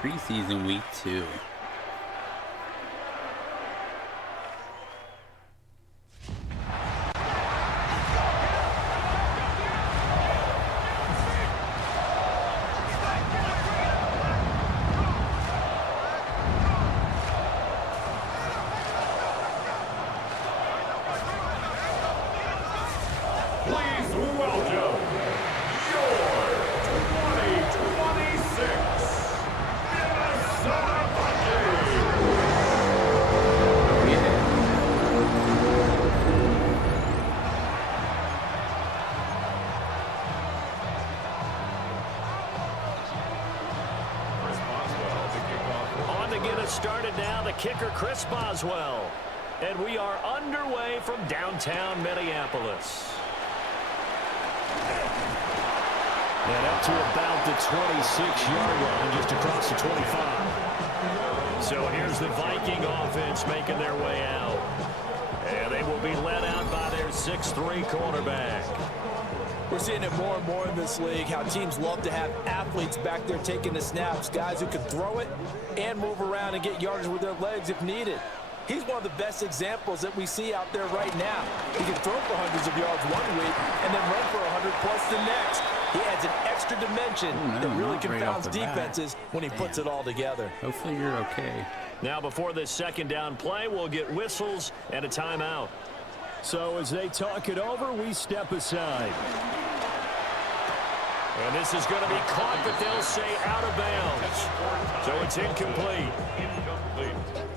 Preseason week 2. Started now, the kicker, Chris Boswell. And we are underway from downtown Minneapolis. And up to about the 26-yard line, just across the 25. So here's the Viking offense making their way out. And they will be led out by their 6'3" quarterback. We're seeing it more and more in this league, how teams love to have athletes back there taking the snaps, guys who can throw it and move around and get yardage with their legs if needed. He's one of the best examples that we see out there right now. He can throw for hundreds of yards one week and then run for 100+ the next. He adds an extra dimension that really confounds defenses when he puts it all together. Hopefully you're okay. Now before this second down play, we'll get whistles and a timeout. So as they talk it over, we step aside. And this is going to be caught, but they'll say out of bounds. So it's incomplete.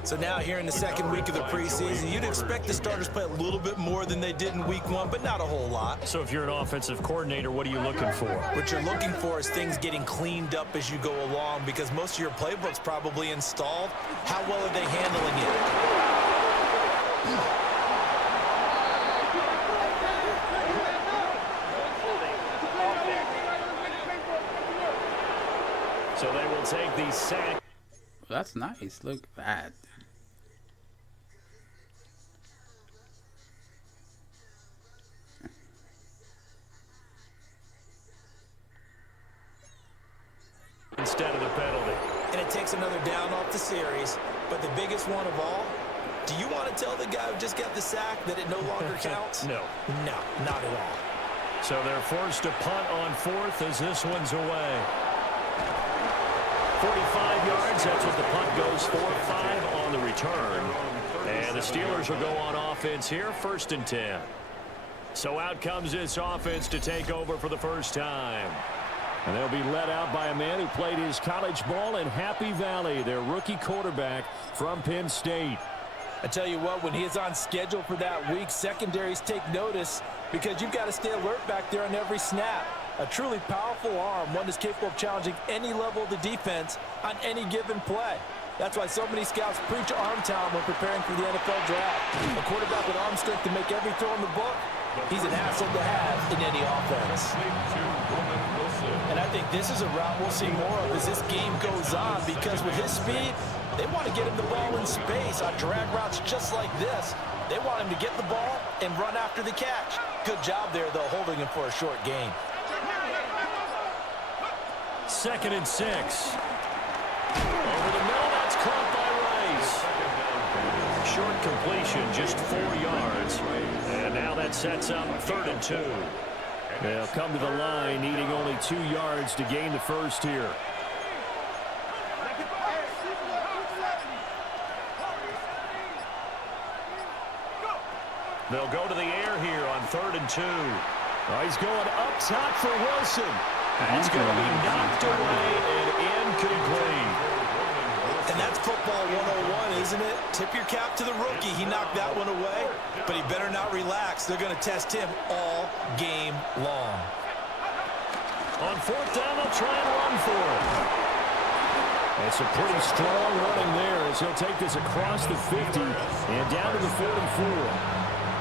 So now here in the second week of the preseason, you'd expect the starters play a little bit more than they did in week 1, but not a whole lot. So if you're an offensive coordinator, what are you looking for? What you're looking for is things getting cleaned up as you go along, because most of your playbook's probably installed. How well are they handling it? So they will take the sack. That's nice. Look at that. Instead of the penalty. And it takes another down off the series. But the biggest one of all, do you want to tell the guy who just got the sack that it no longer counts? No. No, not at all. So they're forced to punt on 4th as this one's away. 45 yards, that's what the punt goes for. 5 on the return. And the Steelers will go on offense here, 1st and 10. So out comes this offense to take over for the first time. And they'll be led out by a man who played his college ball in Happy Valley, their rookie quarterback from Penn State. I tell you what, when he is on schedule for that week, secondaries take notice because you've got to stay alert back there on every snap. A truly powerful arm, one that's capable of challenging any level of the defense on any given play. That's why so many scouts preach arm talent when preparing for the NFL draft. A quarterback with arm strength to make every throw in the book, he's an asset to have in any offense. And I think this is a route we'll see more of as this game goes on, because with his speed, they want to get him the ball in space on drag routes just like this. They want him to get the ball and run after the catch. Good job there, though, holding him for a short gain. 2nd and 6. Over the middle, that's caught by Rice. Short completion, just 4 yards. And now that sets up 3rd and 2. They'll come to the line, needing only 2 yards to gain the first here. They'll go to the air here on 3rd and 2. He's going up top for Wilson. That's going to be knocked away and incomplete. And that's football 101, isn't it? Tip your cap to the rookie. He knocked that one away, but he better not relax. They're going to test him all game long. On 4th down, they'll try and run for it. That's a pretty strong running there as he'll take this across the 50 and down to the 44.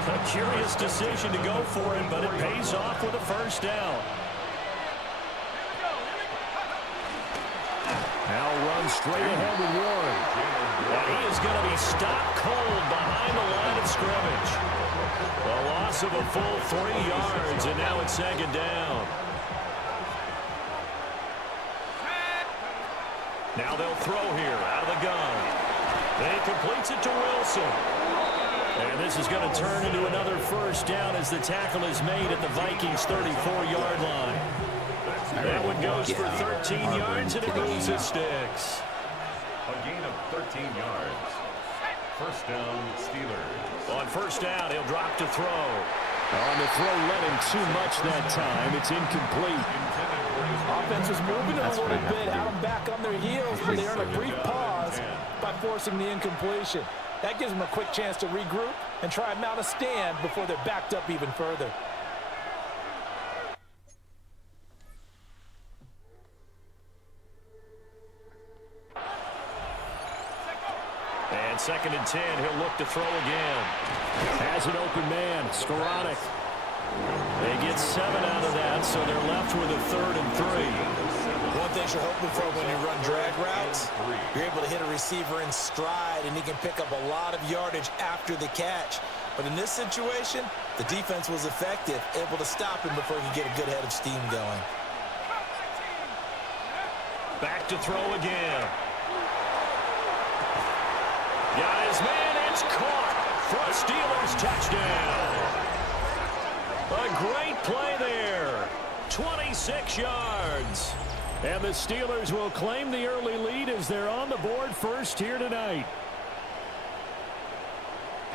A curious decision to go for it, but it pays off with a first down. Now runs straight ahead with Warren. And he is going to be stopped cold behind the line of scrimmage. A loss of a full 3 yards, and now it's 2nd down. Now they'll throw here out of the gun. They completes it to Wilson. And this is going to turn into another first down as the tackle is made at the Vikings' 34-yard line. That one goes for 13 yards, and it moves the sticks. A gain of 13 yards. First down, Steelers. On first down, he'll drop to throw. On the throw, let him too much that time. It's incomplete. Offense was moving a little bit, had them back on their heels, but they earned a brief pause by forcing the incompletion. That gives them a quick chance to regroup and try and mount a stand before they're backed up even further. And 2nd and 10, he'll look to throw again. Has an open man, Skoranek. They get 7 out of that, so they're left with a 3rd and 3. One thing you're hoping for when you run drag routes, you're able to hit a receiver in stride, and he can pick up a lot of yardage after the catch. But in this situation, the defense was effective, able to stop him before he could get a good head of steam going. Back to throw again. Got his man, it's caught for a Steelers touchdown. A great play there. 26 yards. And the Steelers will claim the early lead as they're on the board first here tonight.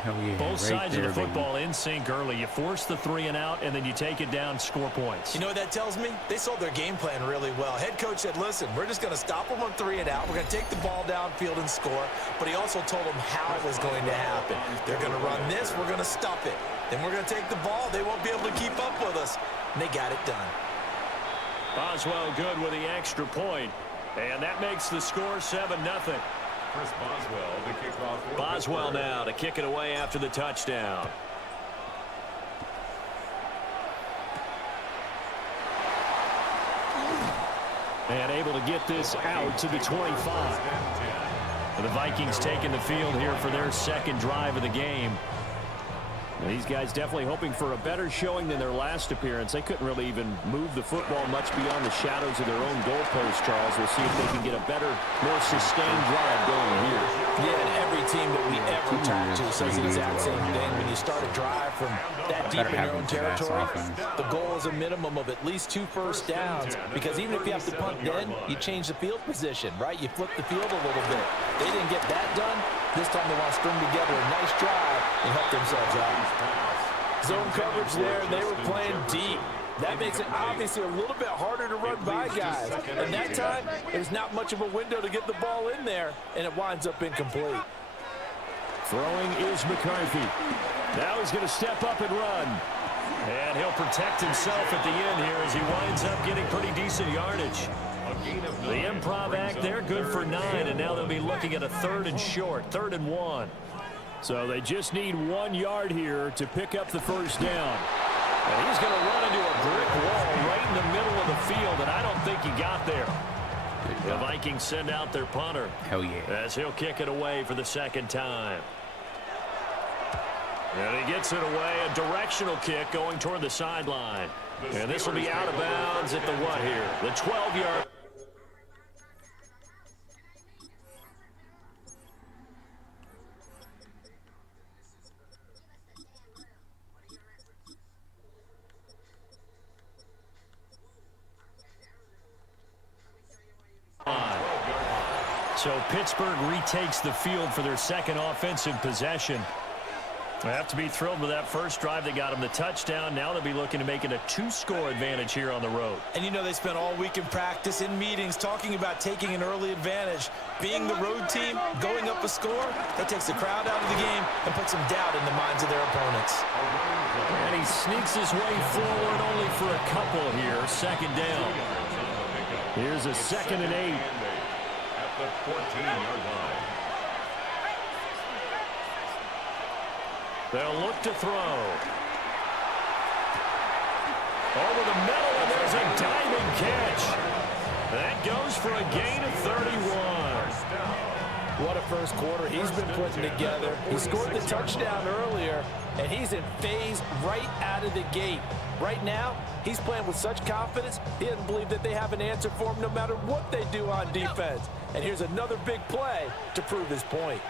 Hell yeah, Both sides of the football in sync early. You force the 3 and out, and then you take it down, score points. You know what that tells me? They sold their game plan really well. Head coach said, listen, we're just going to stop them on 3 and out. We're going to take the ball downfield and score. But he also told them how it was going to happen. They're going to run this. We're going to stop it. Then we're going to take the ball. They won't be able to keep up with us. And they got it done. Boswell good with the extra point. And that makes the score 7-0. Chris Boswell to kick off. Boswell now to kick it away after the touchdown. And able to get this out to the 25. The Vikings taking the field here for their 2nd drive of the game. And these guys definitely hoping for a better showing than their last appearance. They couldn't really even move the football much beyond the shadows of their own goalpost, Charles. We'll see if they can get a better, more sustained drive going here. Yeah, and every team that we ever talk to says the exact same thing. When you start a drive from that deep in your own territory, the goal is a minimum of at least 2 first downs. Because even if you have to punt then, you change the field position, right? You flip the field a little bit. They didn't get that done. This time they want to string together a nice drive and help themselves out. Zone coverage there, and they were playing deep. That makes it obviously a little bit harder to run by guys. And that time, there's not much of a window to get the ball in there, and it winds up incomplete. Throwing is McCarthy. Now he's going to step up and run. And he'll protect himself at the end here as he winds up getting pretty decent yardage. The improv act there, good for 9, and now they'll be looking at a 3rd and short, 3rd and 1. So they just need 1 yard here to pick up the first down. And he's going to run into a brick wall right in the middle of the field, and I don't think he got there. The Vikings send out their punter. Hell yeah. As he'll kick it away for the 2nd time. And he gets it away, a directional kick going toward the sideline. And this will be out of bounds at the what here? The 12-yard. So Pittsburgh retakes the field for their 2nd offensive possession. They have to be thrilled with that first drive. They got them the touchdown. Now they'll be looking to make it a 2-score advantage here on the road. And you know they spent all week in practice, in meetings, talking about taking an early advantage. Being the road team, going up a score, that takes the crowd out of the game and puts some doubt in the minds of their opponents. And he sneaks his way forward only for a couple here. 2nd down. Here's a 2nd and 8. At the 14-yard line. They'll look to throw. Over the middle, and there's a diving catch. That goes for a gain of 31. What a first quarter he's been putting together. He scored the touchdown earlier, and he's in phase right out of the gate. Right now, he's playing with such confidence, he doesn't believe that they have an answer for him no matter what they do on defense. And here's another big play to prove his point.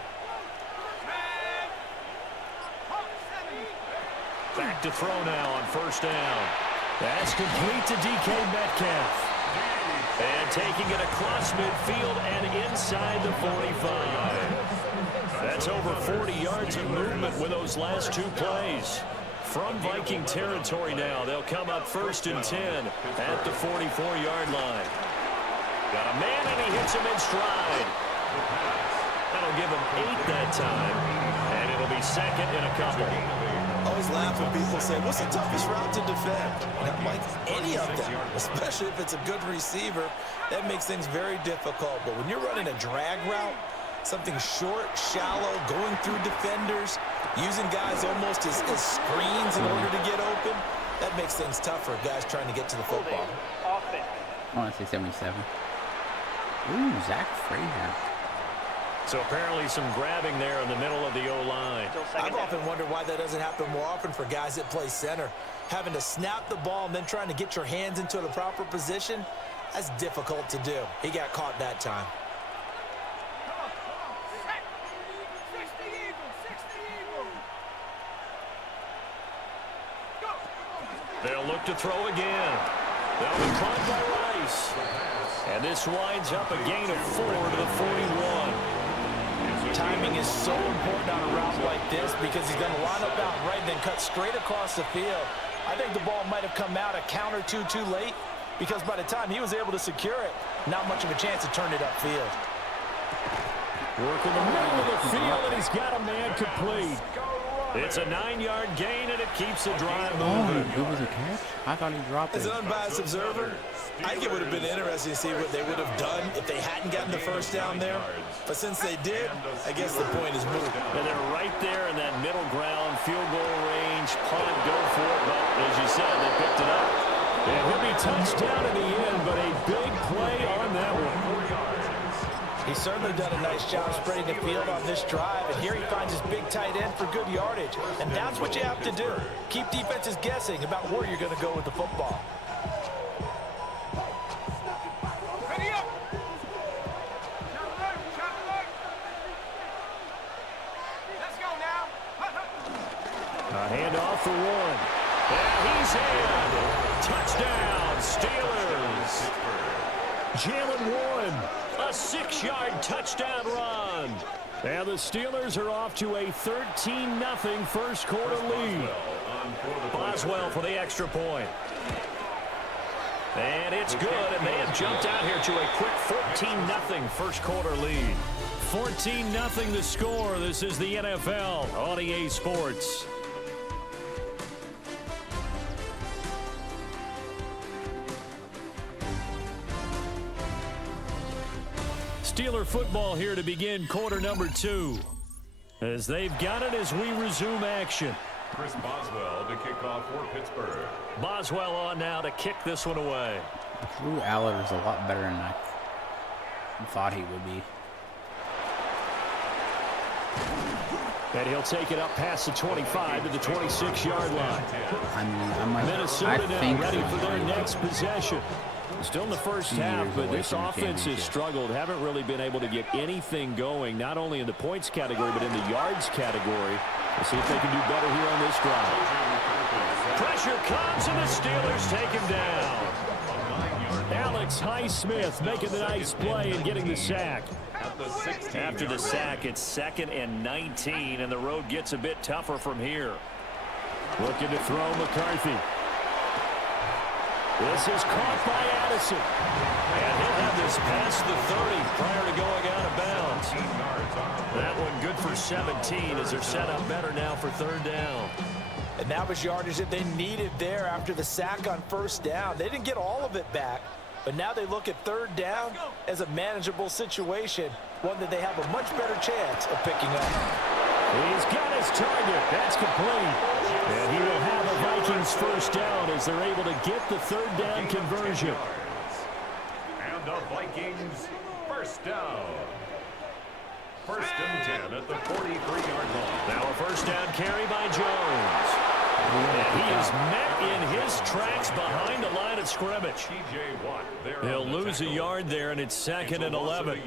Back to throw now on first down. That's complete to DK Metcalf. And taking it across midfield and inside the 45. That's over 40 yards of movement with those last two plays. From Viking territory now, they'll come up 1st and 10 at the 44-yard line. Got a man, and he hits him in stride. That'll give him 8 that time, and it'll be 2nd and a couple. I always laugh when people say, what's the toughest route to defend? And I'm like, any of them, especially if it's a good receiver. That makes things very difficult. But when you're running a drag route, something short, shallow, going through defenders, using guys almost as screens in order to get open, that makes things tougher, guys trying to get to the football. I want to say 77. Ooh, Zach Frazier. So apparently some grabbing there in the middle of the O-line. I've often wondered why that doesn't happen more often for guys that play center. Having to snap the ball and then trying to get your hands into the proper position, that's difficult to do. He got caught that time. They'll look to throw again. They'll be caught by Rice. And this winds up a gain of 4 to the 41. Timing is so important on a route like this because he's going to line up out right and then cut straight across the field. I think the ball might have come out a count or two too late because by the time he was able to secure it, not much of a chance to turn it upfield. Working the middle of the field, and he's got a man complete. It's a 9-yard gain, and it keeps the drive moving. Oh, it was a catch? I thought he dropped it. As an unbiased observer, I think it would have been interesting to see what they would have done if they hadn't gotten the first down there. But since they did, I guess the point is moved. And they're right there in that middle ground, field goal range, punt, go for it. But as you said, they picked it up. It will be touchdown in the end, but a big play on that one. He's certainly done a nice job spreading the field on this drive, and here he finds his big tight end for good yardage. And that's what you have to do. Keep defenses guessing about where you're going to go with the football. A handoff for one. And he's in. Touchdown, Steelers. Jalen Warren, a 6-yard touchdown run. And the Steelers are off to a 13-0 first quarter lead. Boswell for the extra point. And it's good, and they have jumped out here to a quick 14-0 first quarter lead. 14-0 the score. This is the NFL on EA Sports. Steeler football here to begin quarter number 2. As they've got it as we resume action. Chris Boswell to kick off for Pittsburgh. Boswell on now to kick this one away. Drew Allard is a lot better than I thought he would be. And he'll take it up past the 25 to the 26-yard line. I mean, Minnesota now think ready for their next possession. Still in the first half, but this from the offense has struggled. Haven't really been able to get anything going, not only in the points category, but in the yards category. We'll see if they can do better here on this drive. Pressure comes, and the Steelers take him down. Alex Highsmith making the nice play and getting the sack. After the sack, it's 2nd and 19, and the road gets a bit tougher from here. Looking to throw McCarthy. This is caught by Addison. And he'll have this past the 30 prior to going out of bounds. That one good for 17 as they're set up better now for 3rd down. And that was yardage that they needed there after the sack on first down. They didn't get all of it back, but now they look at 3rd down as a manageable situation, one that they have a much better chance of picking up. He's got his target. That's complete. And he will have a Vikings first down as they're able to get the 3rd down conversion. And the Vikings first down. 1st and 10 at the 43-yard line. Now a first down carry by Jones. And he is met in his tracks behind the line of scrimmage. He'll lose a yard there, and it's 2nd and 11.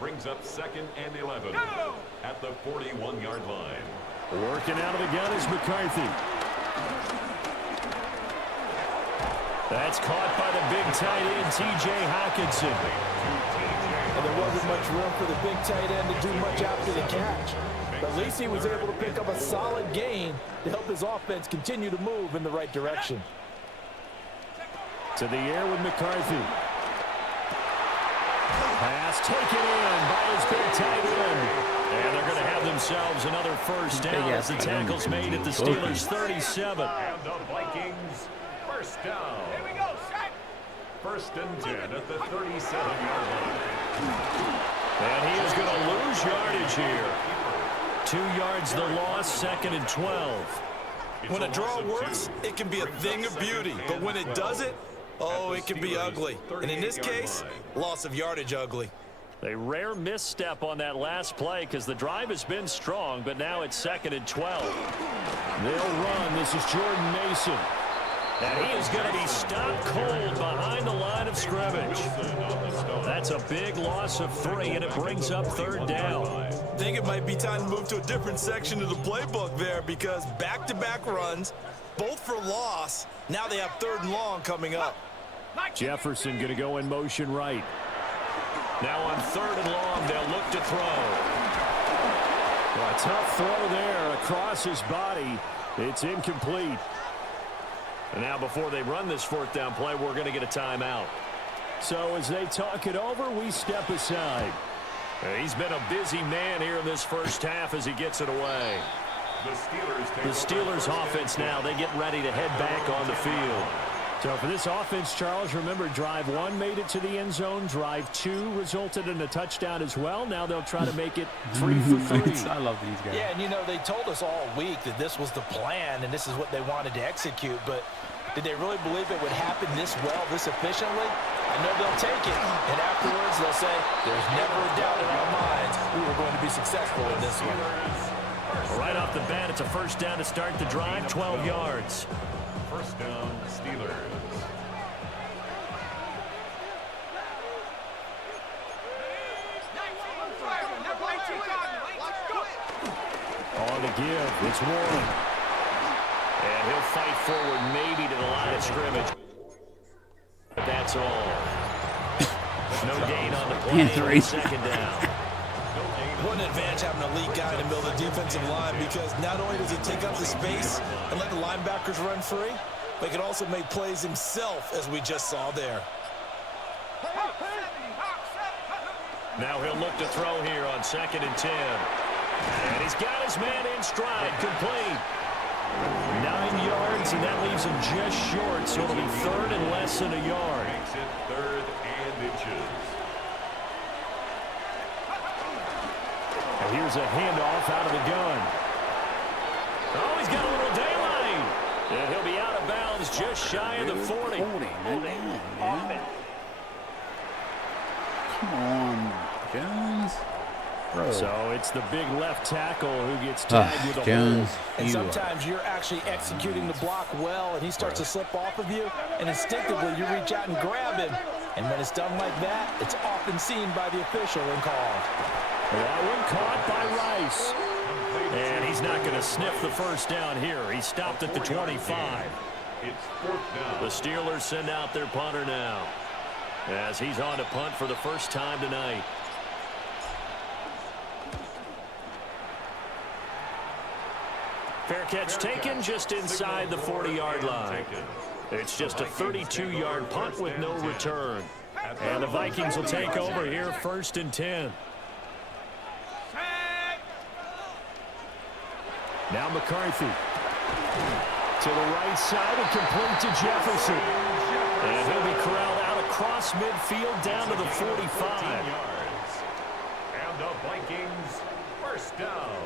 Brings up 2nd and 11 at the 41-yard line. Working out of the gun is McCarthy. That's caught by the big tight end, T.J. Hockenson. And there wasn't much room for the big tight end to do much after the catch. But at least he was able to pick up a solid gain to help his offense continue to move in the right direction. To the air with McCarthy. Pass taken in by his big tight end. And they're going to have themselves another first down as the tackle's made at the Steelers' 37. And the Vikings first down. Here we go, set. 1st and 10 at the 37-yard line. And he is going to lose yardage here. 2 yards the loss, 2nd and 12. When a draw works, it can be a thing of beauty. But when it doesn't, oh, it can be ugly. And in this case, loss of yardage ugly. A rare misstep on that last play because the drive has been strong, but now it's 2nd and 12. They'll run. This is Jordan Mason. And he is going to be stopped cold behind the line of scrimmage. That's a big loss of 3, and it brings up 3rd down. I think it might be time to move to a different section of the playbook there because back-to-back runs, both for loss. Now they have 3rd and long coming up. Jefferson going to go in motion right. Now on 3rd and long, they'll look to throw. Well, a tough throw there across his body. It's incomplete. And now before they run this 4th down play, we're going to get a timeout. So as they talk it over, we step aside. He's been a busy man here in this first half as he gets it away. The Steelers offense now, they get ready to head back on the field. So for this offense, Charles, remember drive 1 made it to the end zone. Drive 2 resulted in a touchdown as well. Now they'll try to make it 3 for 3. I love these guys. Yeah, and you know, they told us all week that this was the plan and this is what they wanted to execute. But did they really believe it would happen this well, this efficiently? I know they'll take it. And afterwards, they'll say, there's never a doubt in our minds we were going to be successful in this one. Right off the bat, it's a first down to start the drive, 12 yards. First down, Steelers. On the give, it's Warren. And he'll fight forward maybe to the line of scrimmage. But that's all. No gain on the play. 2nd down. What an advantage having a lead guy in the middle of the defensive line because not only does he take up the space and let the linebackers run free, but he can also make plays himself, as we just saw there. Now he'll look to throw here on 2nd and 10. And he's got his man in stride, complete. 9 yards, and that leaves him just short, so it'll be 3rd and less than a yard. Makes it 3rd and inches. And here's a handoff out of the gun. Oh, he's got a little daylight. And he'll be out of bounds just shy of the 40. Come on, Jones. Bro. So it's the big left tackle who gets tagged with a Jones, hold. And sometimes you're actually executing the block well, and he starts to slip off of you, and instinctively you reach out and grab him. And when it's done like that, it's often seen by the official and called. That one caught by Rice. And he's not going to sniff the first down here. He stopped at the 25. It's 4th down. The Steelers send out their punter now as he's on to punt for the first time tonight. Fair catch taken just inside the 40-yard line. It's just a 32-yard punt with no return. And the Vikings will take over here 1st and 10. Now McCarthy to the right side and complete to Jefferson. And he'll be corralled out across midfield down to the 45. And the Vikings first down.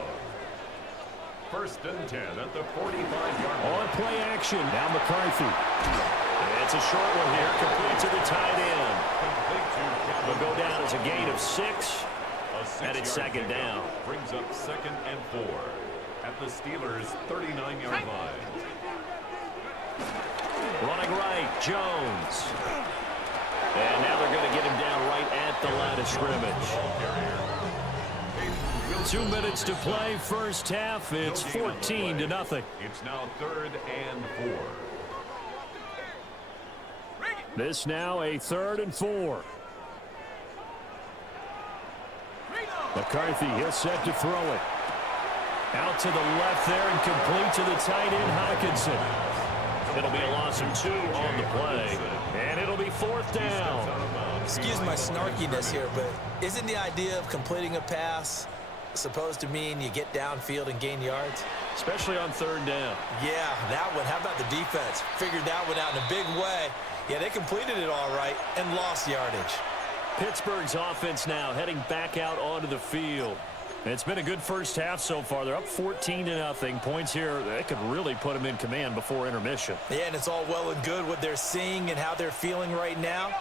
1st and 10 at the 45-yard line. On play action. Now McCarthy. And it's a short one here, complete to the tight end. Will go down as a gain of 6. And it's 2nd down. Brings up 2nd and 4. at the Steelers' 39-yard line. Running right, Jones. And now they're going to get him down right at the line of scrimmage. 2 minutes to play, first half. It's 14-0. It's now 3rd and 4. This now a 3rd and 4. McCarthy, he'll set to throw it. Out to the left there and complete to the tight end, Hockenson. It'll be a loss of 2 on the play. And it'll be 4th down. Excuse my snarkiness here, but isn't the idea of completing a pass supposed to mean you get downfield and gain yards? Especially on 3rd down. Yeah, that one. How about the defense? Figured that one out in a big way. Yeah, they completed it all right and lost yardage. Pittsburgh's offense now heading back out onto the field. It's been a good first half so far. They're up 14-0. Points here, they could really put them in command before intermission. Yeah, and it's all well and good what they're seeing and how they're feeling right now.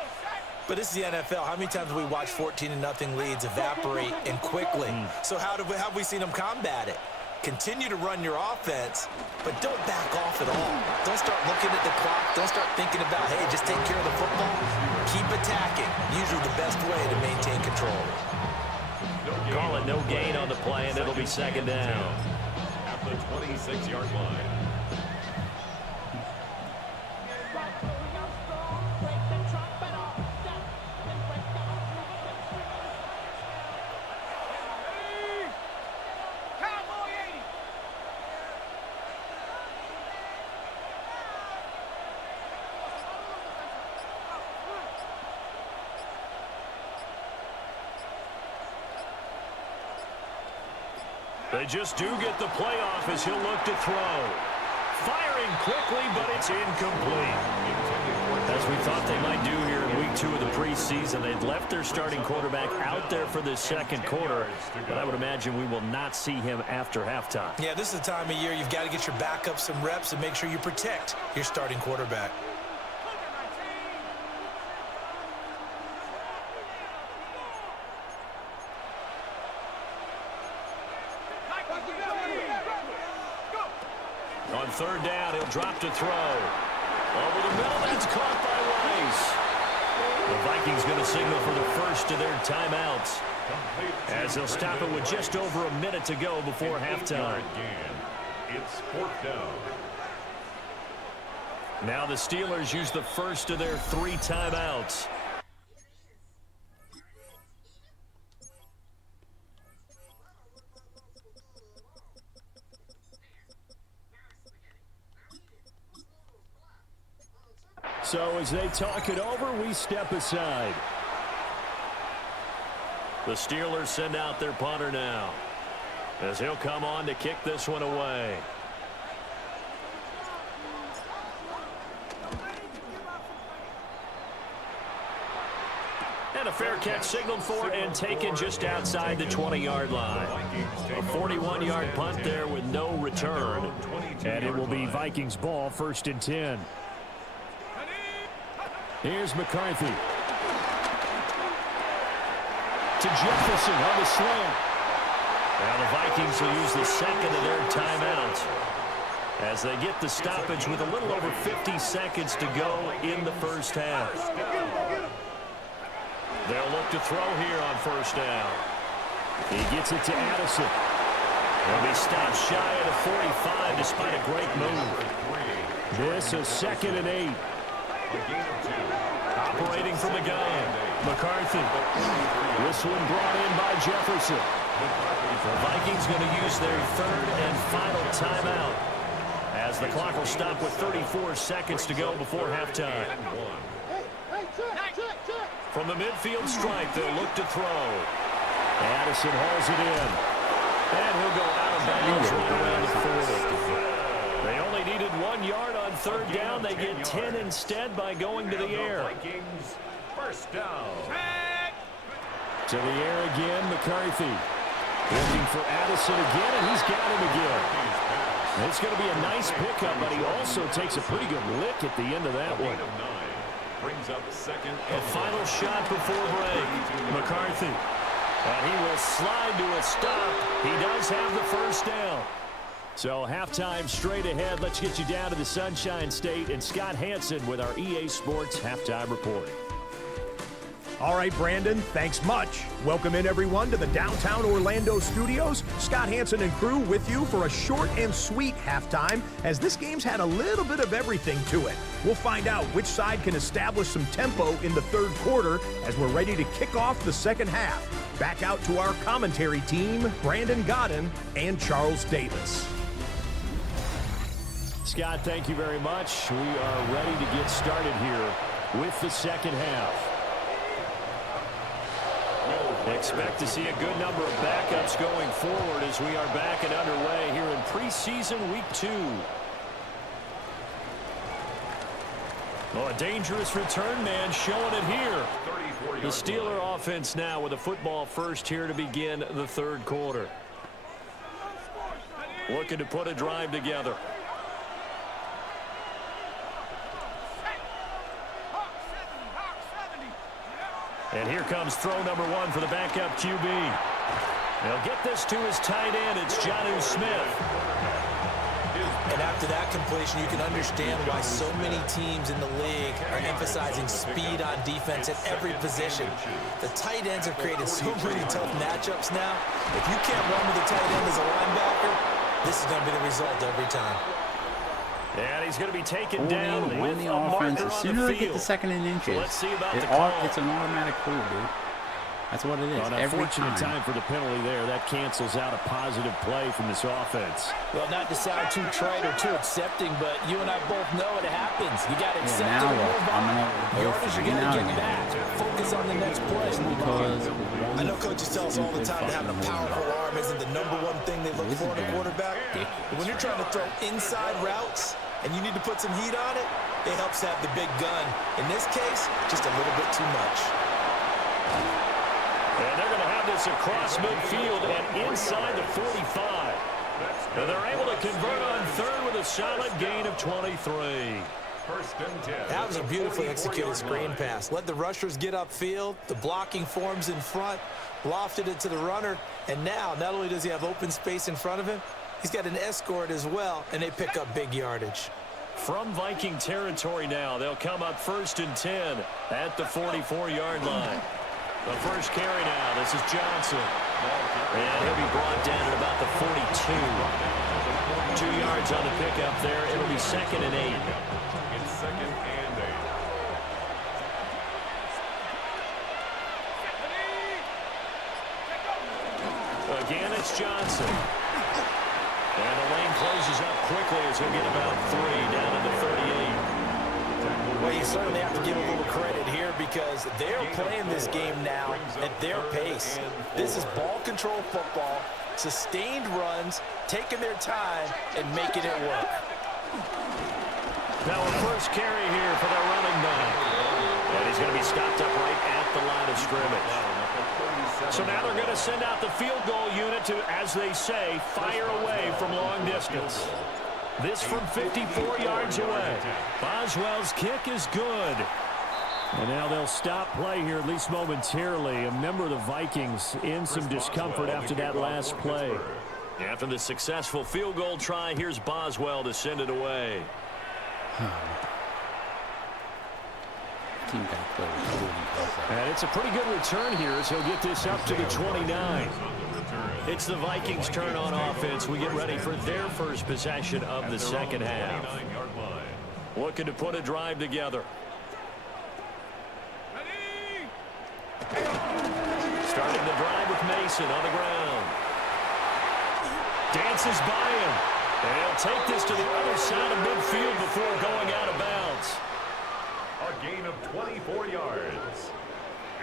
But this is the NFL. How many times have we watched 14-0 leads evaporate and quickly? So how have we seen them combat it? Continue to run your offense, but don't back off at all. Don't start looking at the clock. Don't start thinking about, hey, just take care of the football. Keep attacking. Usually the best way to maintain control. Call it no gain on the play, and it'll be 2nd down. At the 26-yard line. They just do get the play off as he'll look to throw. Firing quickly, but it's incomplete. As we thought they might do here in week 2 of the preseason, they'd left their starting quarterback out there for this 2nd quarter, but I would imagine we will not see him after halftime. Yeah, this is the time of year you've got to get your backup some reps and make sure you protect your starting quarterback. On 3rd down, he'll drop to throw. Over the middle, that's caught by Rice. The Vikings going to signal for the first of their timeouts, as they'll stop it with just over a minute to go before halftime. It's 4th down. Now the Steelers use the first of their 3 timeouts. So as they talk it over, we step aside. The Steelers send out their punter now, as he'll come on to kick this one away. And a fair catch signaled for and taken just outside the 20-yard line. A 41-yard punt there with no return. And it will be Vikings ball, 1st and 10. Here's McCarthy. To Jefferson on the slant. Now the Vikings will use the 2nd of their timeouts as they get the stoppage with a little over 50 seconds to go in the first half. They'll look to throw here on 1st down. He gets it to Addison. He'll be stopped shy of the 45 despite a great move. This is 2nd and 8. Operating from the gun, McCarthy. This one brought in by Jefferson. The Vikings going to use their 3rd and final timeout, as the clock will stop with 34 seconds to go before halftime. From the midfield stripe, they'll look to throw. Addison hauls it in. And he'll go out of bounds right around the 40. They only needed 1 yard on 3rd down. They get 10 instead by going to the air. Vikings, 1st down. To the air again, McCarthy. Looking for Addison again, and he's got him again. It's going to be a nice pickup, but he also takes a pretty good lick at the end of that one. Brings up 2nd. A final shot before break. McCarthy. And he will slide to a stop. He does have the 1st down. So halftime straight ahead. Let's get you down to the Sunshine State and Scott Hansen with our EA Sports halftime report. All right, Brandon, thanks much. Welcome in, everyone, to the downtown Orlando studios. Scott Hansen and crew with you for a short and sweet halftime, as this game's had a little bit of everything to it. We'll find out which side can establish some tempo in the third quarter as we're ready to kick off the second half. Back out to our commentary team, Brandon Godden and Charles Davis. Scott, thank you very much. We are ready to get started here with the second half. Expect to see a good number of backups going forward as we are back and underway here in preseason week 2. Oh, a dangerous return man showing it here. The Steeler offense now with a football first here to begin the third quarter. Looking to put a drive together. And here comes throw number 1 for the backup QB. They'll get this to his tight end. It's Jonnu Smith. And after that completion, you can understand why so many teams in the league are emphasizing speed on defense at every position. The tight ends have created so many tough matchups now. If you can't run with the tight end as a linebacker, this is going to be the result every time. And he's going to be taken down when with the a offense, marker as on soon the as they get field. the second and inches, So let's see about the it's an automatic pull, dude. That's what it is. An every unfortunate time. time for the penalty there. That cancels out a positive play from this offense. Well, not to sound too trite or too accepting, but you and I both know it happens. You got to accept it now and move I'm on. gonna go Yardage, you freaking got out to get again. back. Focus on the next play. Because I know coaches tell us all the time that having a powerful arm isn't the #1 thing they look for in a quarterback. But when you're trying to throw inside routes and you need to put some heat on it, it helps to have the big gun. In this case, just a little bit too much. And they're going to have this across midfield and inside the 45. And they're able to convert on third with a solid gain of 23. First and 10. That was a beautifully executed screen pass. Let the rushers get upfield. The blocking forms in front. Lofted it to the runner. And now, not only does he have open space in front of him, he's got an escort as well, and they pick up big yardage. From Viking territory now, they'll come up first and 10 at the 44-yard line. The first carry now. This is Johnson. And he'll be brought down at about the 42. 2 yards on the pickup there. It'll be second and 8. It's second and 8. Again, it's Johnson. And the lane closes up quickly as he'll get about 3 down to the 38. Well, you certainly have to give a little credit here because they're playing this game now at their pace. This is ball control football, sustained runs, taking their time, and making it work. Now a first carry here for their running back. And he's going to be stopped up right at the line of scrimmage. So now they're going to send out the field goal unit to, as they say, fire away from long distance. This from 54 yards away. Boswell's kick is good. And now they'll stop play here, at least momentarily. A member of the Vikings in some discomfort after that last play. After the successful field goal try, here's Boswell to send it away. And it's a pretty good return here as he'll get this up to the 29. It's the Vikings' turn on offense. We get ready for their first possession of the second half. Looking to put a drive together. Starting the drive with Mason on the ground. Dances by him. And he'll take this to the other side of midfield before going out of bounds. A gain of 24 yards.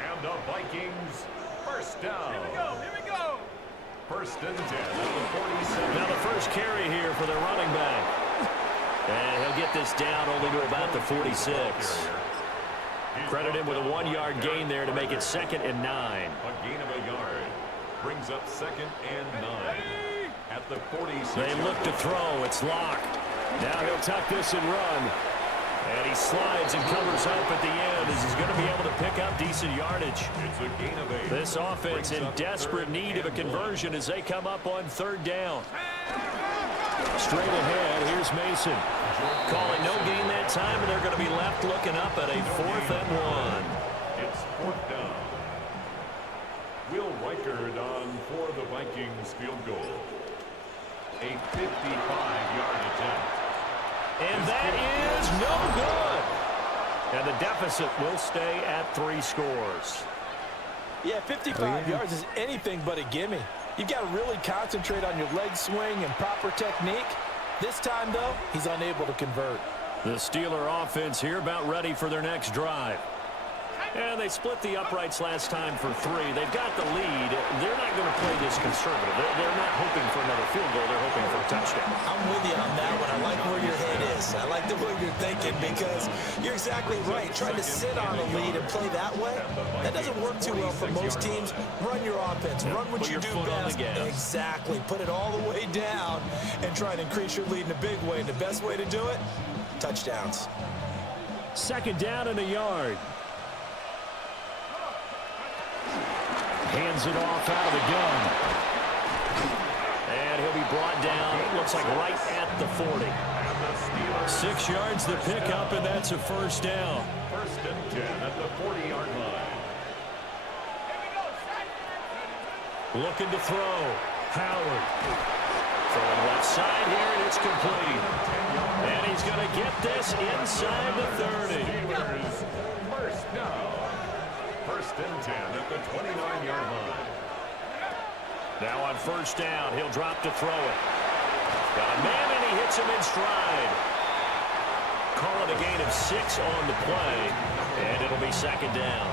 And the Vikings first down. Here we go. First and 10 at the 47. Now the first carry here for the running back. And he'll get this down only to about the 46. Credit him with a 1-yard gain there to make it second and 9. A gain of a yard. Brings up second and 9. At the 46. They look to throw. It's Locke. Now he'll tuck this and run. And he slides and covers up at the end as he's going to be able to pick up decent yardage. It's a gain of 8. This offense in desperate need of a conversion as they come up on third down. Straight ahead, here's Mason. Calling no gain that time, and they're going to be left looking up at a 4th and 1. It's 4th down. Will Reichard on for the Vikings field goal. A 55-yard attempt. And that is no good. And the deficit will stay at 3 scores. Yeah, 55 yards is anything but a gimme. You've got to really concentrate on your leg swing and proper technique. This time, though, he's unable to convert. The Steeler offense here about ready for their next drive. And they split the uprights last time for 3. They've got the lead. They're not going to play this conservative. They're not hoping for another field goal. They're hoping for a touchdown. I'm with you on that one. I like where your head is. I like the way you're thinking because you're exactly right. Trying to sit on a lead and play that way, that doesn't work too well for most teams. Run your offense. Run what you do best. Exactly. Put it all the way down and try to increase your lead in a big way. And the best way to do it, touchdowns. 2nd down and a yard. Hands it off out of the gun. And he'll be brought down, it looks like right at the 40. 6 yards the pickup, and that's a 1st down. 1st and 10 at the 40-yard line. Looking to throw. Howard. Throwing left side here, and it's complete. And he's going to get this inside the 30. Steelers, 1st down. 1st and 10 at the 29-yard line. Now on 1st down, he'll drop to throw it. Got a man, and he hits him in stride. Call it a gain of 6 on the play, and it'll be 2nd down.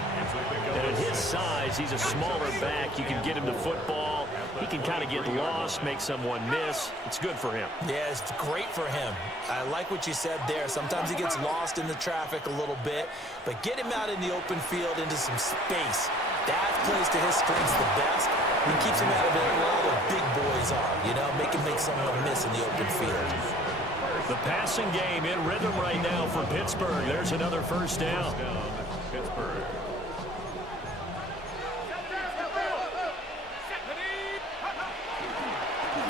And at his size, he's a smaller back. You can get him the football. He can kind of get lost, make someone miss. It's good for him. Yeah, it's great for him. I like what you said there. Sometimes he gets lost in the traffic a little bit, but get him out in the open field into some space. That plays to his strengths the best. He keeps him out of it where all the big boys are, you know, make someone miss in the open field. The passing game in rhythm right now for Pittsburgh. There's another 1st down. Pittsburgh.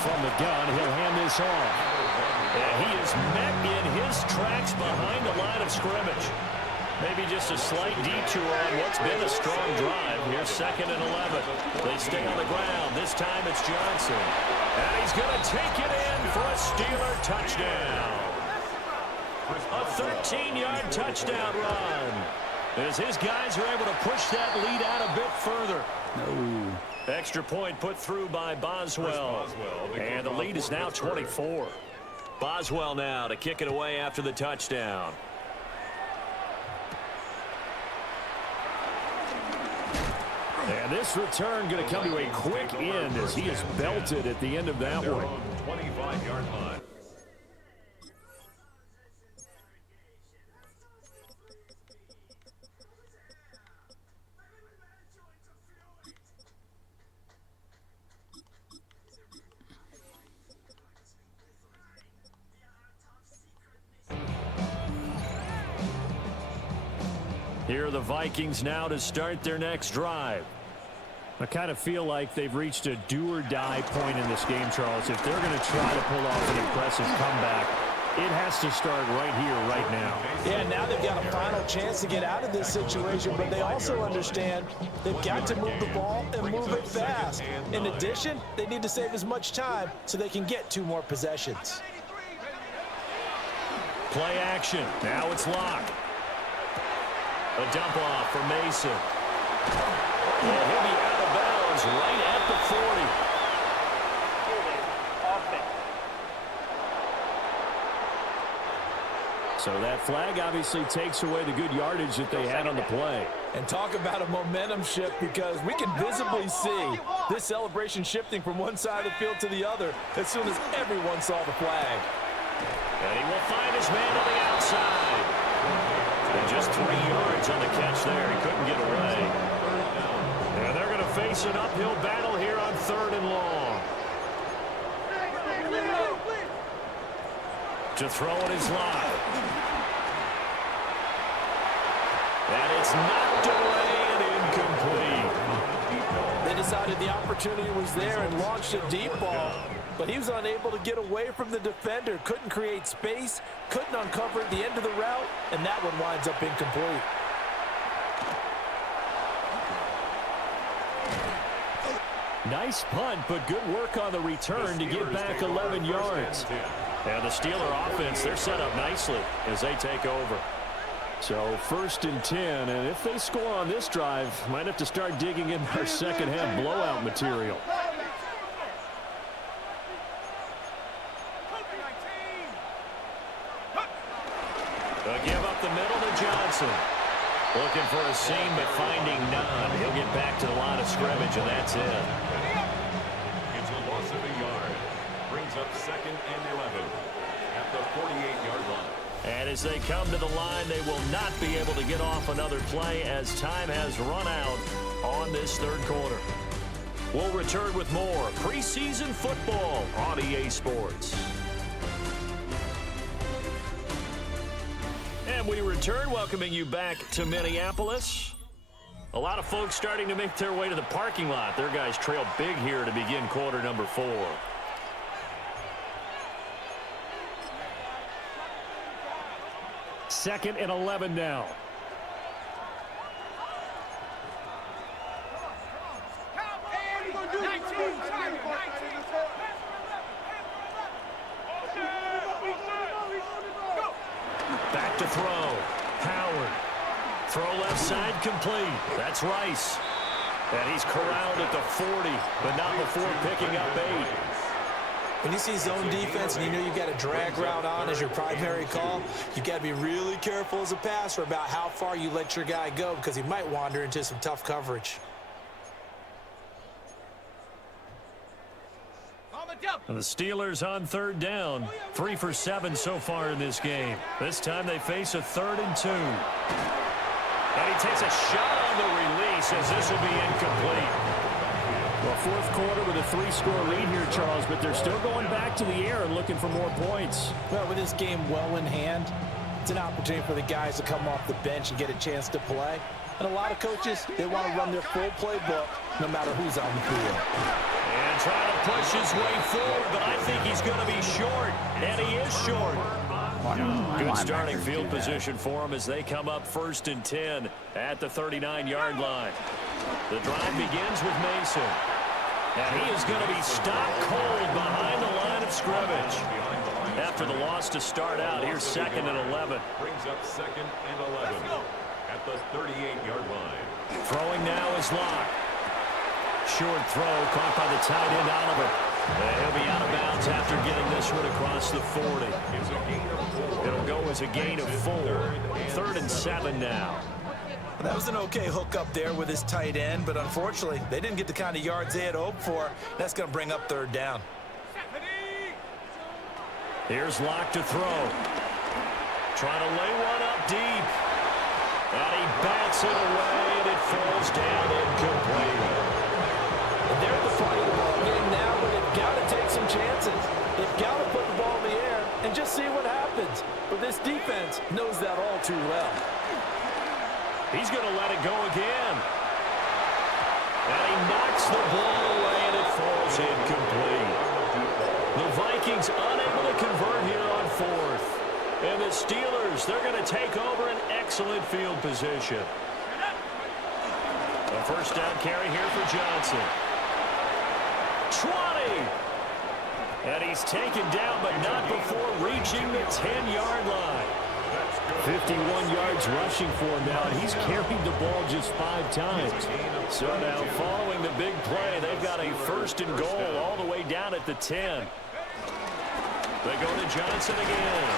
From the gun, he'll hand this off. And he is met in his tracks behind the line of scrimmage. Maybe just a slight detour on what's been a strong drive. Here's 2nd and 11. They stay on the ground. This time it's Johnson. And he's going to take it in for a Steeler touchdown. A 13-yard touchdown run. As his guys are able to push that lead out a bit further. No. Extra point put through by Boswell. And the lead is now 24. Boswell now to kick it away after the touchdown. And this return going to come to a quick end as he is belted at the end of that one. 25-yard line. Here are the Vikings now to start their next drive. I kind of feel like they've reached a do-or-die point in this game, Charles. If they're going to try to pull off an impressive comeback, it has to start right here, right now. Yeah, now they've got a final chance to get out of this situation, but they also understand they've got to move the ball and move it fast. In addition, they need to save as much time so they can get 2 more possessions. Play action. Now it's locked. A dump off for Mason. And he'll be out of bounds right at the 40. So that flag obviously takes away the good yardage that they had on the play. And talk about a momentum shift, because we can visibly see this celebration shifting from one side of the field to the other as soon as everyone saw the flag. And he will find his man on the outside. And just 3 yards on the catch there. He couldn't get away. And they're going to face an uphill battle here on 3rd and long. To throw it is live. And it's knocked away and incomplete. They decided the opportunity was there and launched a deep ball. but he was unable to get away from the defender. Couldn't create space, couldn't uncover the end of the route, and that one winds up incomplete. Nice punt, but good work on the return to get back 11 yards. And the Steeler offense, they're set up nicely as they take over. So 1st and 10, and if they score on this drive, might have to start digging in their second half blowout material. They'll give up the middle to Johnson. Looking for a seam, but finding none. He'll get back to the line of scrimmage, and that's it. It's a loss of a yard. Brings up 2nd and 11 at the 48-yard line. And as they come to the line, they will not be able to get off another play as time has run out on this 3rd quarter. We'll return with more preseason football on EA Sports. And we return, welcoming you back to Minneapolis. A lot of folks starting to make their way to the parking lot. Their guys trail big here to begin quarter number 4. Second and 11 now. Back to throw. Howard. Throw left side complete. That's Rice. And he's corralled at the 40, but not before picking up 8. When you see zone defense and you know you've got a drag route on as your primary call, you've got to be really careful as a passer about how far you let your guy go because he might wander into some tough coverage. And the Steelers on 3rd down. 3 for 7 so far in this game. This time they face a 3rd and 2. And he takes a shot on the release as this will be incomplete. Well, 4th quarter with a 3-score lead here, Charles, but they're still going back to the air and looking for more points. Well, with this game well in hand, it's an opportunity for the guys to come off the bench and get a chance to play. And a lot of coaches, they want to run their full playbook no matter who's on the field. And trying to push his way forward, but I think he's going to be short, and he is short. Good starting field position for him as they come up 1st and 10 at the 39-yard line. The drive begins with Mason. And he is going to be stopped cold behind the line of scrimmage. After the loss to start out, here's 2nd and 11. Brings up 2nd and 11 at the 38-yard line. Throwing now is Locke. Short throw caught by the tight end Oliver. And he'll be out of bounds after getting this one across the 40. It'll go as a gain of 4. 3rd and 7 now. That was an okay hook up there with his tight end, but unfortunately, they didn't get the kind of yards they had hoped for. That's going to bring up 3rd down. Here's Locke to throw. Trying to lay one up deep. And he bats it away, and it falls down incomplete. And they're at the part of the ball game now where they've got to take some chances. They've got to put the ball in the air and just see what happens. But this defense knows that all too well. He's going to let it go again. And he knocks the ball away, and it falls incomplete. The Vikings unable to convert here on 4th. And the Steelers, they're going to take over an excellent field position. A 1st down carry here for Johnson. 20. And he's taken down, but not before reaching the 10-yard line. 51 yards rushing for him now, and he's carried the ball just 5 times. So now, following the big play, they've got a 1st and goal all the way down at the 10. They go to Johnson again.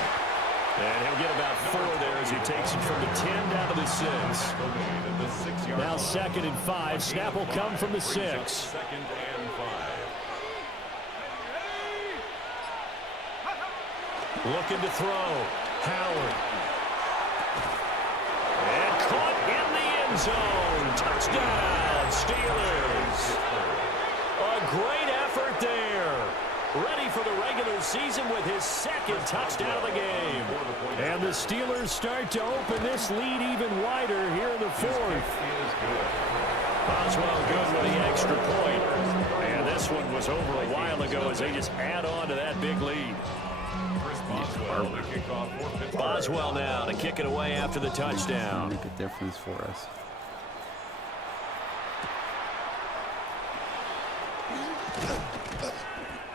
And he'll get about 4 there as he takes it from the 10 down to the 6. Now 2nd and 5. Snap will come from the 6. 2nd and 5. Looking to throw. Howard. And caught in the end zone. Touchdown, Steelers. A great effort there. Ready for the regular season with his 2nd touchdown of the game. And the Steelers start to open this lead even wider here in the 4th. Boswell good with the extra point. And this one was over a while ago as they just add on to that big lead. Boswell to kick off for Pittsburgh. Boswell now to kick it away after the touchdown. Make a difference for us.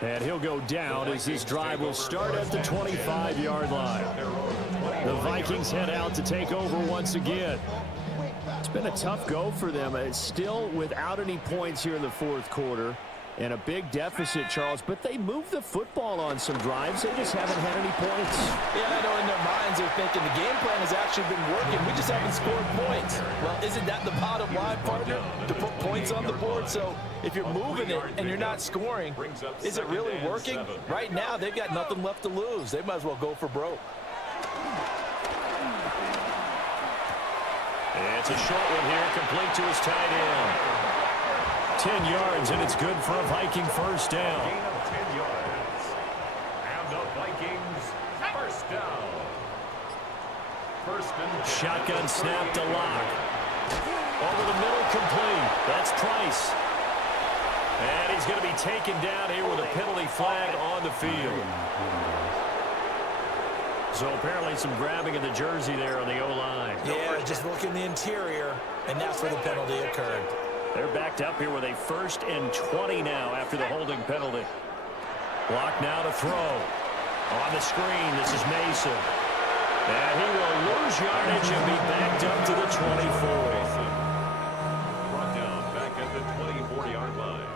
And he'll go down as this drive will start at the 25-yard line. The Vikings head out to take over once again. It's been a tough go for them. It's still without any points here in the fourth quarter and a big deficit, Charles, but they moved the football on some drives. They just haven't had any points. Yeah, I know in their minds they're thinking the game plan has actually been working. We just haven't scored points. Well, isn't that the bottom line, partner? To put points on the board. So if you're moving it and you're not scoring, is it really working? Right now, they've got nothing left to lose. They might as well go for broke. It's a short one here, complete to his tight end. 10 yards, and it's good for a Viking first down. Gain of 10 yards. And the Vikings first down. First and Shotgun snap to Lock. Over the middle, complete. That's Price. And he's going to be taken down here with a penalty flag on the field. So apparently some grabbing of the jersey there on the O-line. Yeah, just look in the interior, and that's where the penalty occurred. They're backed up here with a 1st and 20 now after the holding penalty. Block now to throw. On the screen, this is Mason. And he will lose yardage and be backed up to the 24. brought down back at the 24-yard line.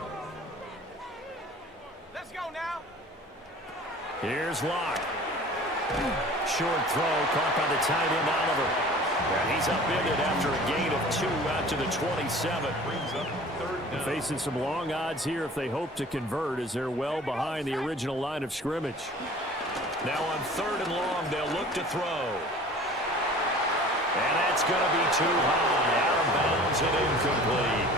Let's go now. Here's Locke. Short throw caught by the tight end Oliver. And he's upended after a gain of 2 out to the 27. Brings up third down. Facing some long odds here if they hope to convert as they're well behind the original line of scrimmage. Now on 3rd and long, they'll look to throw. And that's going to be too high. Out of bounds and incomplete.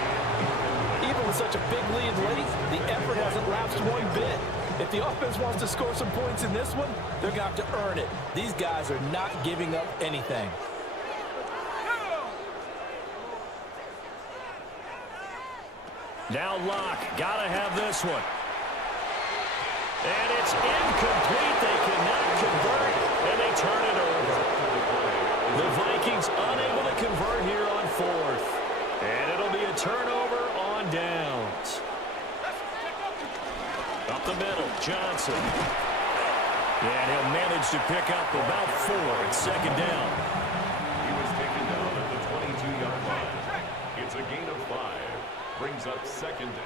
Even with such a big lead late, the effort hasn't lapsed one bit. If the offense wants to score some points in this one, they're going to have to earn it. These guys are not giving up anything. Now Locke, gotta have this one. And it's incomplete. They cannot convert, and they turn it over. The Vikings unable to convert here on 4th. And it'll be a turnover on downs. Up the middle, Johnson. And he'll manage to pick up about 4 at 2nd down. He was taken down at the 22-yard line. It's a gain of 5. Brings up 2nd and 5.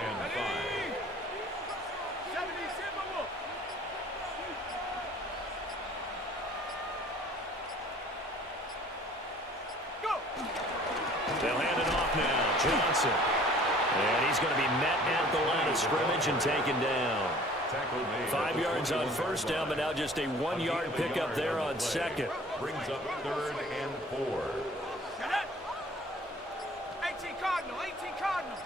They'll hand it off now. Johnson. And he's going to be met at the line of scrimmage and taken down. 5 yards on 1st down, but now just a 1-yard pickup there on 2nd. Brings up 3rd and 4. 18 Cardinal, 18 Cardinal.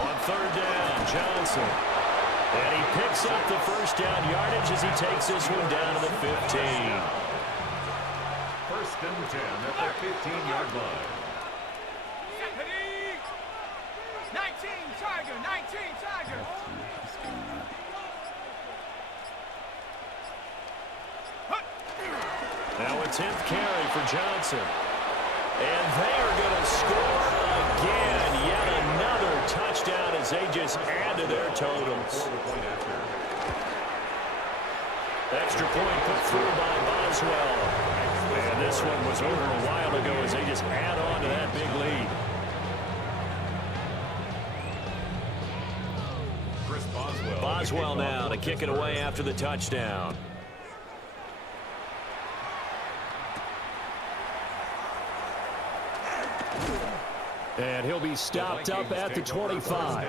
On 3rd down, Johnson. And he picks up the 1st down yardage as he takes this one down to the 15. 1st and 10 at the 15-yard line. 19 Tiger, 19 Tiger. Now a 10th carry for Johnson. And they are going to score again. Yet another touchdown as they just add to their totals. Extra point put through by Boswell. And this one was over a while ago as they just add on to that big lead. Boswell now to kick it away after the touchdown. And he'll be stopped up at the 25.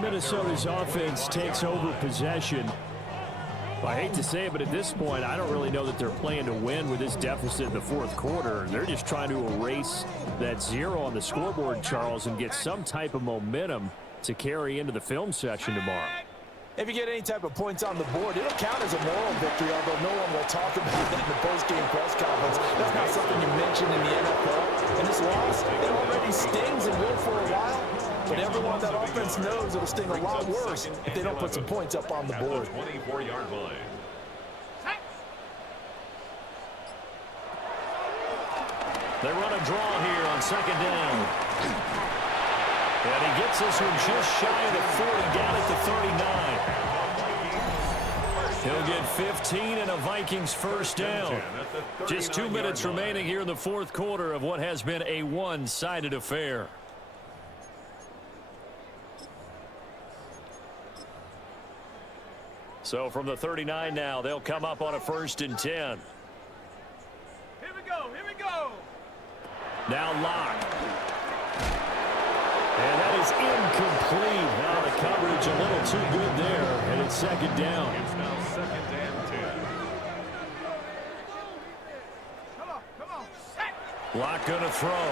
Minnesota's offense takes over possession. I hate to say it, but at this point, I don't really know that they're playing to win with this deficit in the fourth quarter. They're just trying to erase that 0 on the scoreboard, Charles, and get some type of momentum to carry into the film session tomorrow. If you get any type of points on the board, it'll count as a moral victory, although no one will talk about that in the post-game press conference. That's not something you mention in the NFL. And this loss, it already stings and will for a while. But everyone on that offense knows it'll sting a lot worse if they don't put some points up on the board. 24-yard line. They run a draw here on second down. And he gets this one just shy of the 40, down at the 39. He'll get 15 and a Vikings first down. Just 2 minutes remaining here in the fourth quarter of what has been a one-sided affair. So from the 39 now, they'll come up on a 1st and 10. Here we go, here we go. Now Nyck. And that is incomplete. Now the coverage a little too good there, and it's second down. It's now 2nd and 10. Come on, set. Nyck gonna throw.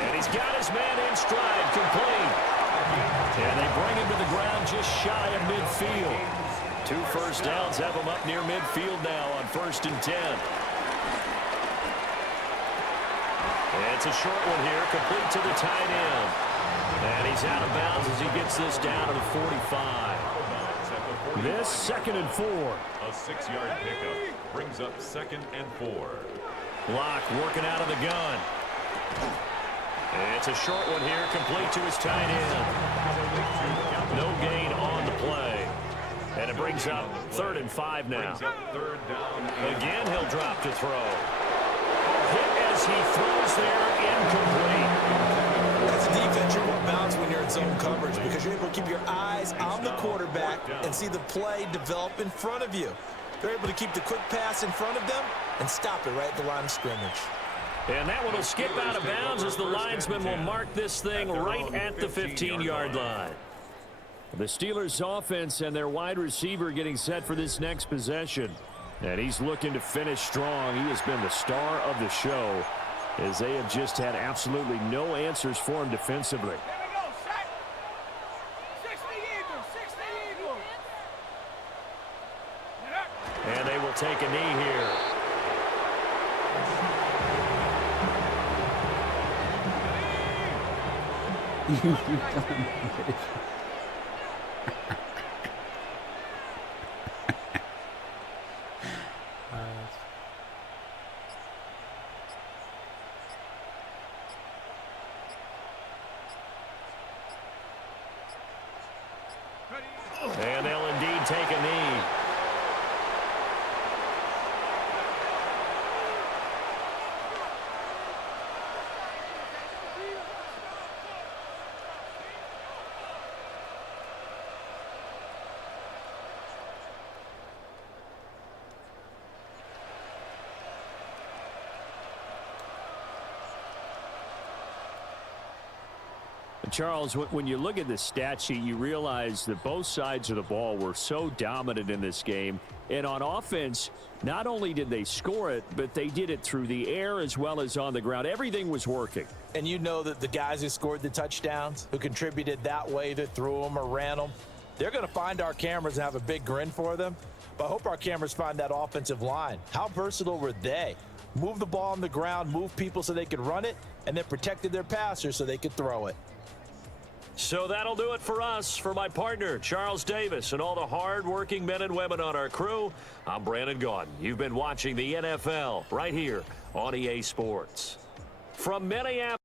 And he's got his man in stride, complete. And they bring him to the ground just shy of midfield. 2 first downs have him up near midfield now on 1st and 10. And it's a short one here, complete to the tight end. And he's out of bounds as he gets this down to the 45. This 2nd and 4. A 6-yard pickup brings up 2nd and 4. Nyck working out of the gun. And it's a short one here, complete to his tight end. No gain on the play. And it brings up 3rd and 5 now. Again, he'll drop to throw. Hit as he throws there, incomplete. As a defense, you're more balanced when you're in zone coverage because you're able to keep your eyes on the quarterback and see the play develop in front of you. They're able to keep the quick pass in front of them and stop it right at the line of scrimmage. And that one will skip out of bounds as the linesman will mark this thing right at the 15-yard line. The Steelers' offense and their wide receiver getting set for this next possession. And he's looking to finish strong. He has been the star of the show as they have just had absolutely no answers for him defensively. Here we go, set. 60 Eagles, 60 Eagles. And they will take a knee here. And they'll indeed take a knee. Charles, when you look at the stat sheet, you realize that both sides of the ball were so dominant in this game. And on offense, not only did they score it, but they did it through the air as well as on the ground. Everything was working. And you know that the guys who scored the touchdowns, who contributed that way, that threw them or ran them, they're going to find our cameras and have a big grin for them. But I hope our cameras find that offensive line. How versatile were they? Move the ball on the ground, move people so they could run it, and then protected their passers so they could throw it. So that'll do it for us. For my partner, Charles Davis, and all the hard-working men and women on our crew, I'm Brandon Gaudin. You've been watching the NFL right here on EA Sports. From Minneapolis.